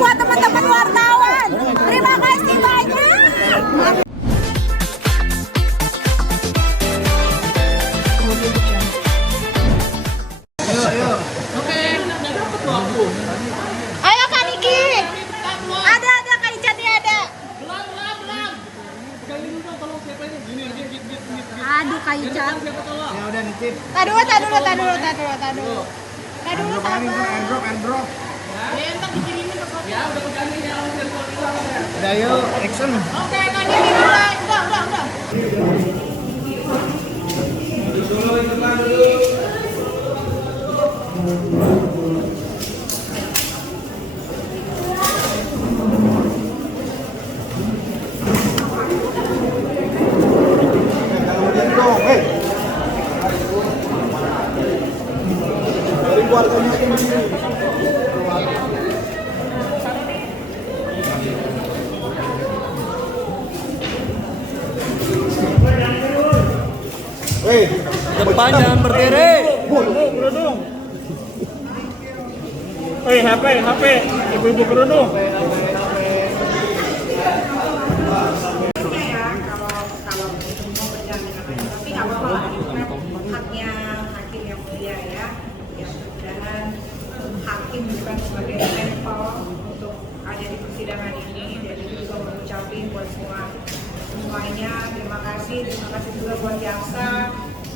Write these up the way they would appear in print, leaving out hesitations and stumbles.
buat teman-teman wartawan. Terima kasih banyak. Ayo Kak Niki. Ada Kak Ica nih ada. Aduh Kak Ica. Ya udah nitip. Tadi dulu. Drop. Udah yuk, action. Oke, Kak Niki mulai. Udah. Dari keluarganya ini. Depan jangan berdiri. Kerudung. HP. Ibu-ibu kerudung. Haknya hakim yang mulia ya, mudah-mudahan hakim bukan sebagai level untuk ada di persidangan ini. Jadi juga mengucapkan buat semuanya terima kasih juga buat jaksa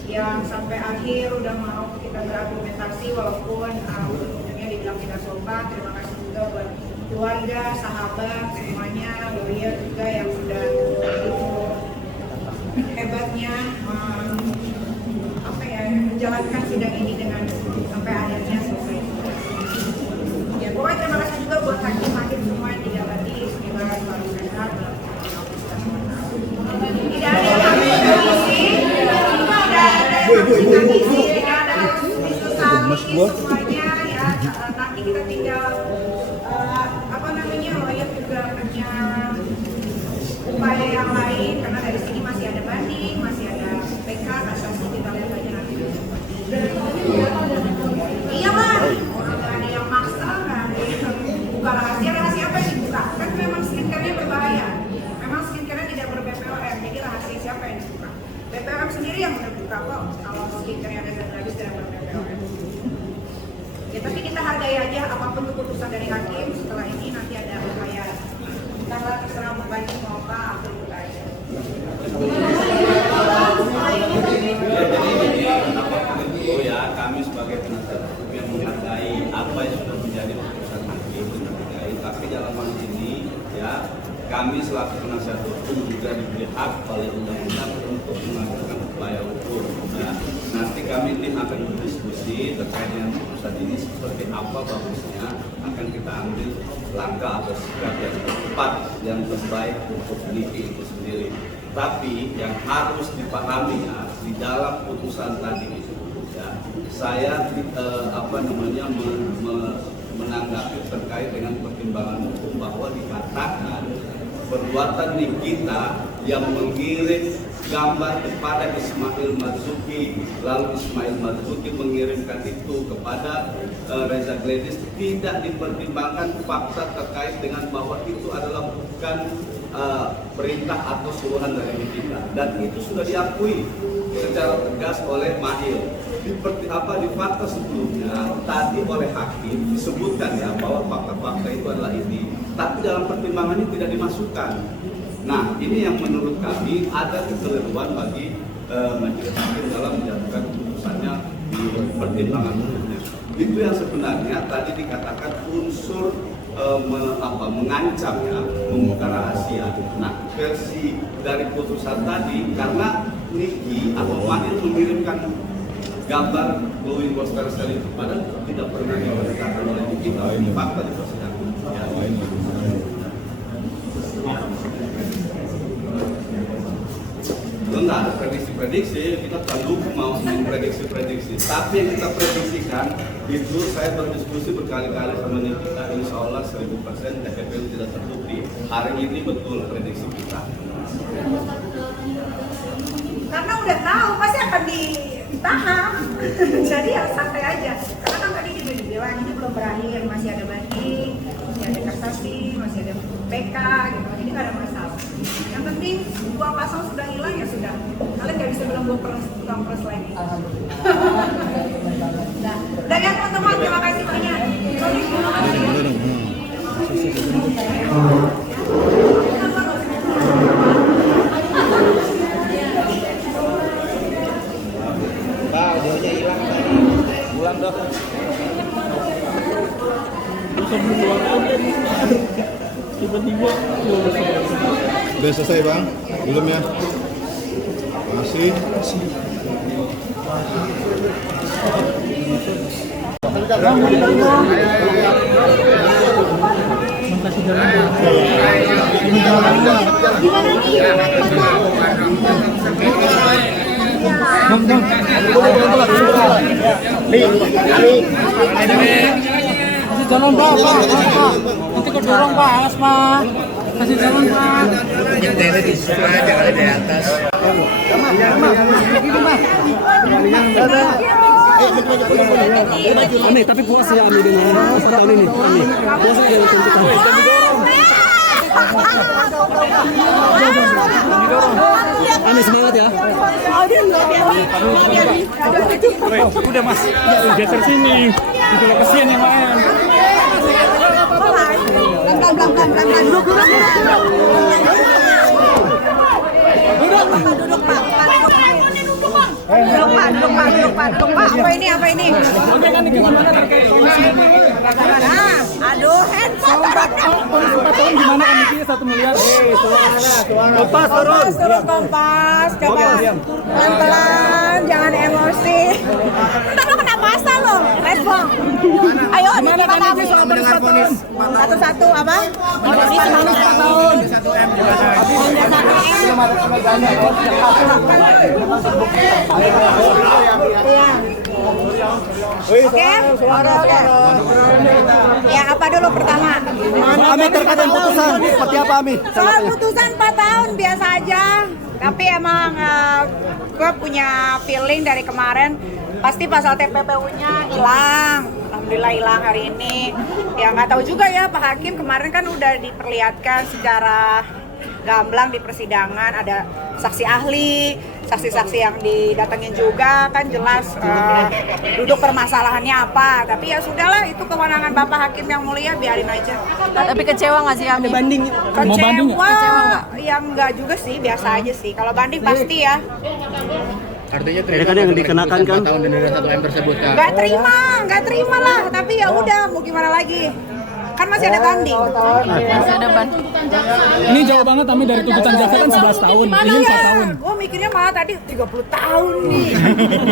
yang sampai akhir udah mau kita berargumentasi walaupun ujung-ujungnya dibilang tidak sopan. Terima kasih juga buat keluarga, sahabat, semuanya, lawyer juga yang sudah begitu hebatnya menjalankan sidang ini dengan sampai akhirnya selesai. Ya, pokoknya terima kasih juga buat hakim-hakim semua yang tidak tadi, semoga selalu sehat. Tidak ada yang kami komisi, tidak ada harus disusahkan semuanya ya. Nanti kita tinggal lawyer juga punya upaya yang lain karena dari sini masih ada banding, masih ada PK, kasasi, kita lihat aja nanti. Iya lah, nggak ada yang maksa, nggak ada yang buka rahasia apa yang dibuka? Kan memang skincare-nya berbahaya, memang skincare-nya tidak ber-BPOM, jadi rahasia siapa yang dibuka? BPOM sendiri yang berbuka kok kalau skincare-nya ada gratis tidak ber-BPOM. Ya tapi kita hargai aja apapun keputusan dari hakim. Setelah ini nanti ada upaya karena terserah mau banding mau apa, aku ikut aja. Ya, kami sebagai penasihat hukum yang menghargai apa yang sudah menjadi keputusan hakim, tapi dalam hal ini ya kami selaku penasihat hukum juga diberi hak oleh undang-undang untuk mengajukan upaya hukum. Nah, nanti kami tim akan berdiskusi terkait dengan keputusan ini seperti apa bagusnya akan kita ambil langkah atau sikap yang tepat, yang terbaik untuk Niki itu sendiri. Tapi yang harus dipahami ya di dalam putusan tadi itu ya, saya menanggapi terkait dengan pertimbangan hukum bahwa dikatakan perbuatan Nikita yang mengirim gambar kepada Ismail Marzuki, lalu Ismail Marzuki mengirimkan itu kepada Reza Gladys, tidak dipertimbangkan fakta terkait dengan bahwa itu adalah bukan perintah atau suruhan dari Nikita, dan itu sudah diakui secara tegas oleh Mahil. Di fakta sebelumnya tadi oleh hakim disebutkan ya bahwa fakta-fakta itu adalah ini, tapi dalam pertimbangan ini tidak dimasukkan. Nah, ini yang menurut kami ada kekeliruan bagi majelis hakim dalam menjatuhkan keputusannya di pertimbangan hukumnya. Itu yang sebenarnya tadi dikatakan unsur mengancam ya, membuka rahasia. Nah, versi dari putusan tadi karena Niki atau Mahil mengirimkan gambar glowing wash carousel itu padahal tidak pernah diperintahkan oleh Nikita. Ini fakta di persidangan. Enggak ada prediksi-prediksi, kita perlu mau memprediksi-prediksi. Tapi yang kita prediksikan itu, saya berdiskusi berkali-kali sama Nikita, insya Allah 1000% TPPU tidak terbukti. Hari ini betul prediksi kita. Karena udah tahu pasti akan ditahan, jadi harus santai aja. Karena kan tadi juga dibilang ini belum berakhir, masih ada banding, masih ada kasasi. polisi, masih ada PK gitu, jadi nggak ada masalah. Yang penting dua pasal sudah hilang ya sudah. Kalian nggak bisa bilang gue tukang peres lagi. Nah, dan ya teman-teman, terima kasih banyak. Sorry, terima kasih. Pulang dong. Tiba-tiba. Udah selesai bang? Belum ya? Masih? Kasih jalan Pak, nanti kok dorong Pak, alas Pak. Kasih jalan Pak. Nyetelnya di sana, jangan di atas. Ami, tapi puas ya Ami dengan tahun ini. Ami, puas ya dengan tuntutan. Ami semangat ya. Udah mas, geser sini. Itu lo kesian yang lain. Duduk Pak. Apa ini? Aduh, Gimana kondisi 1 miliar? Kompas turun. Kompas, coba pelan-pelan, jangan emosi. Ntar lo kena pasal lo, respon. Ayo, gimana satu-satu apa? Ini cuma 1 tahun. Oke. Ya, apa dulu pertama? Ami terkait dengan putusan seperti apa Ami? Soal putusan 4 tahun biasa aja. Tapi emang gue punya feeling dari kemarin pasti pasal TPPU-nya hilang. Alhamdulillah hilang hari ini. Ya nggak tahu juga ya Pak Hakim kemarin kan udah diperlihatkan secara gamblang di persidangan, ada saksi ahli, saksi-saksi yang didatengin juga kan jelas duduk permasalahannya apa. Tapi ya sudahlah, itu kewenangan Bapak Hakim yang mulia, biarin aja. Tapi kecewa nggak sih Ami? Banding. Kecewa ya enggak juga sih, biasa aja sih. Kalau banding pasti ya. Artinya kan yang dikenakan kan 4 tahun dan denda 1 M tersebut kan. Nggak terima lah. Tapi ya udah, mau gimana lagi? Kan masih ada banding. Masih ada banding. Ini jauh banget Ami dari tuntutan jaksa kan 11 tahun. Ini 4 tahun. Gue mikirnya malah tadi 30 tahun nih.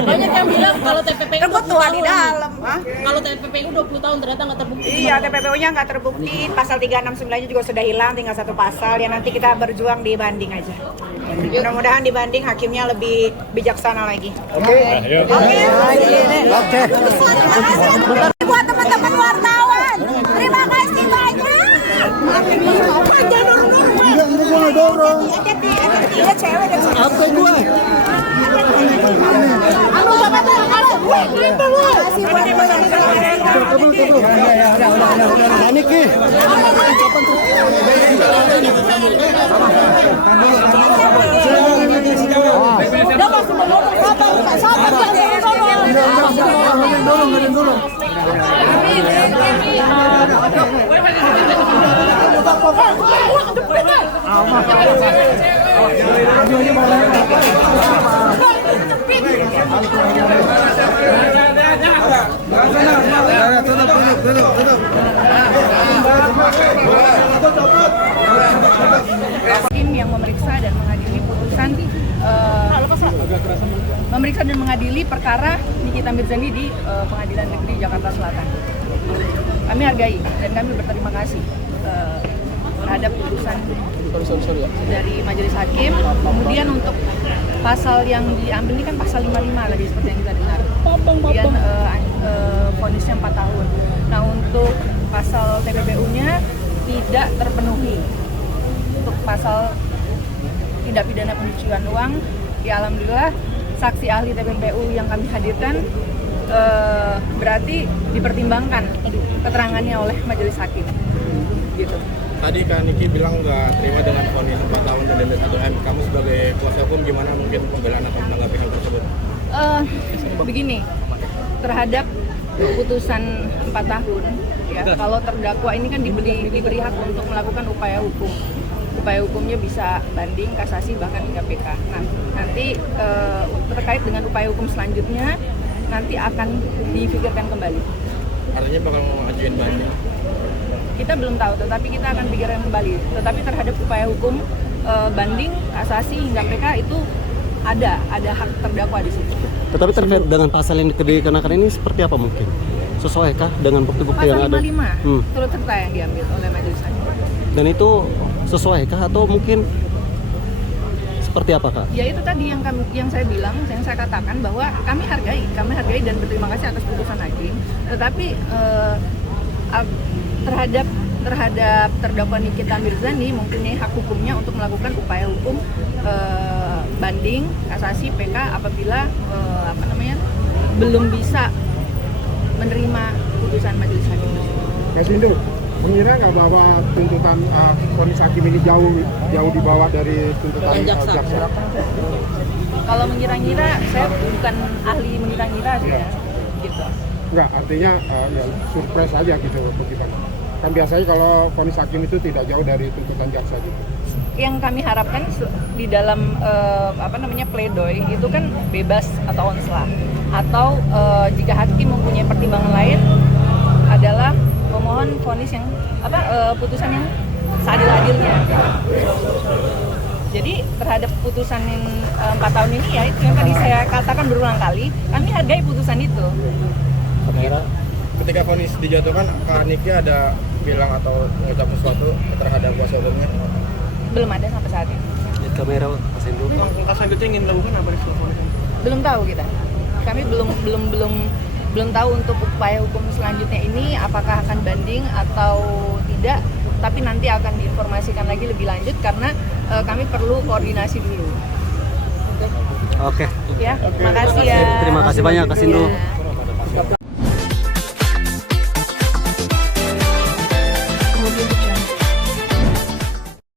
Banyak yang bilang kalau TPPU Kan gue tua di dalam. Kalau TPPU 20 tahun ternyata nggak terbukti. Iya, TPPU-nya nggak terbukti. Pasal 369-nya juga sudah hilang, tinggal 1 pasal. Ya nanti kita berjuang di banding aja. Mudah-mudahan di banding hakimnya lebih bijaksana lagi. Oke. Buat teman-teman wartawan, terima kasih banyak. Enggak dorong. Dia cewek dan Apa gue? Anu Bapak tuh kasih buat Panik nih. Dia masih menurut sabar dorong. Tim yang memeriksa dan mengadili putusan memeriksa dan mengadili perkara Nikita Mirzani di Pengadilan Negeri Jakarta Selatan. Kami hargai dan kami berterima kasih terhadap putusan dari majelis hakim. Kemudian untuk pasal yang diambil ini kan pasal 55 tadi seperti yang kita dengar. Kemudian vonisnya 4 tahun. Nah, untuk pasal TPPU-nya tidak terpenuhi. Untuk pasal tindak pidana pencucian uang, ya alhamdulillah saksi ahli TPPU yang kami hadirkan berarti dipertimbangkan keterangannya oleh majelis hakim. Gitu. tadi Kak Niki bilang nggak terima dengan vonis 4 tahun dan denda 1 M. Kamu sebagai kuasa hukum gimana mungkin pembelaan atau menanggapi hal tersebut? Begini, terhadap putusan 4 tahun, ya kalau terdakwa ini kan diberi hak untuk melakukan upaya hukum. Upaya hukumnya bisa banding, kasasi, bahkan di KPK. Nah, nanti terkait dengan upaya hukum selanjutnya nanti akan dipikirkan kembali. Artinya bakal ngajuin banding? Kita belum tahu, tetapi kita akan pikirkan kembali. Tetapi terhadap upaya hukum banding, kasasi hingga PK itu ada hak terdakwa di situ. Tetapi terkait dengan pasal yang dikenakan ini seperti apa mungkin? Sesuaikah dengan bukti-bukti yang ada? Pasal 55 turut serta yang diambil oleh majelis hakim. Dan itu sesuaikah atau mungkin seperti apa, Kak? Ya itu tadi yang saya bilang, yang saya katakan bahwa kami hargai dan berterima kasih atas putusan hakim. Tetapi terhadap terdakwa Nikita Mirzani mempunyai hak hukumnya untuk melakukan upaya hukum banding, kasasi, PK apabila belum bisa menerima putusan majelis hakim. Mas Windu, mengira nggak bahwa tuntutan vonis hakim ini jauh di bawah dari tuntutan jaksa? Kalau mengira-ngira, saya bukan ahli mengira-ngira sih ya, gitu. Enggak, artinya ya surprise aja gitu, bagaimana? Kan biasanya kalau vonis hakim itu tidak jauh dari tuntutan jaksa gitu. Yang kami harapkan di dalam pledoi itu kan bebas atau onslah, atau jika hakim mempunyai pertimbangan lain adalah memohon vonis yang putusan yang seadil-adilnya. Jadi terhadap putusan 4 tahun ini ya itu yang tadi saya katakan berulang kali, kami hargai putusan itu. Ketika vonis dijatuhkan, Kak Niki ada bilang atau mengucap sesuatu terhadap kuasa hukumnya? Belum ada sampai saat ini. Lihat kamera, Mas Hendro. Langkah selanjutnya ingin dilakukan apa setelah Belum tahu kita. Kami belum tahu untuk upaya hukum selanjutnya ini apakah akan banding atau tidak, tapi nanti akan diinformasikan lagi lebih lanjut karena kami perlu koordinasi dulu. Oke. Ya, makasih ya. Terima kasih banyak, Kak Sindu. Ya.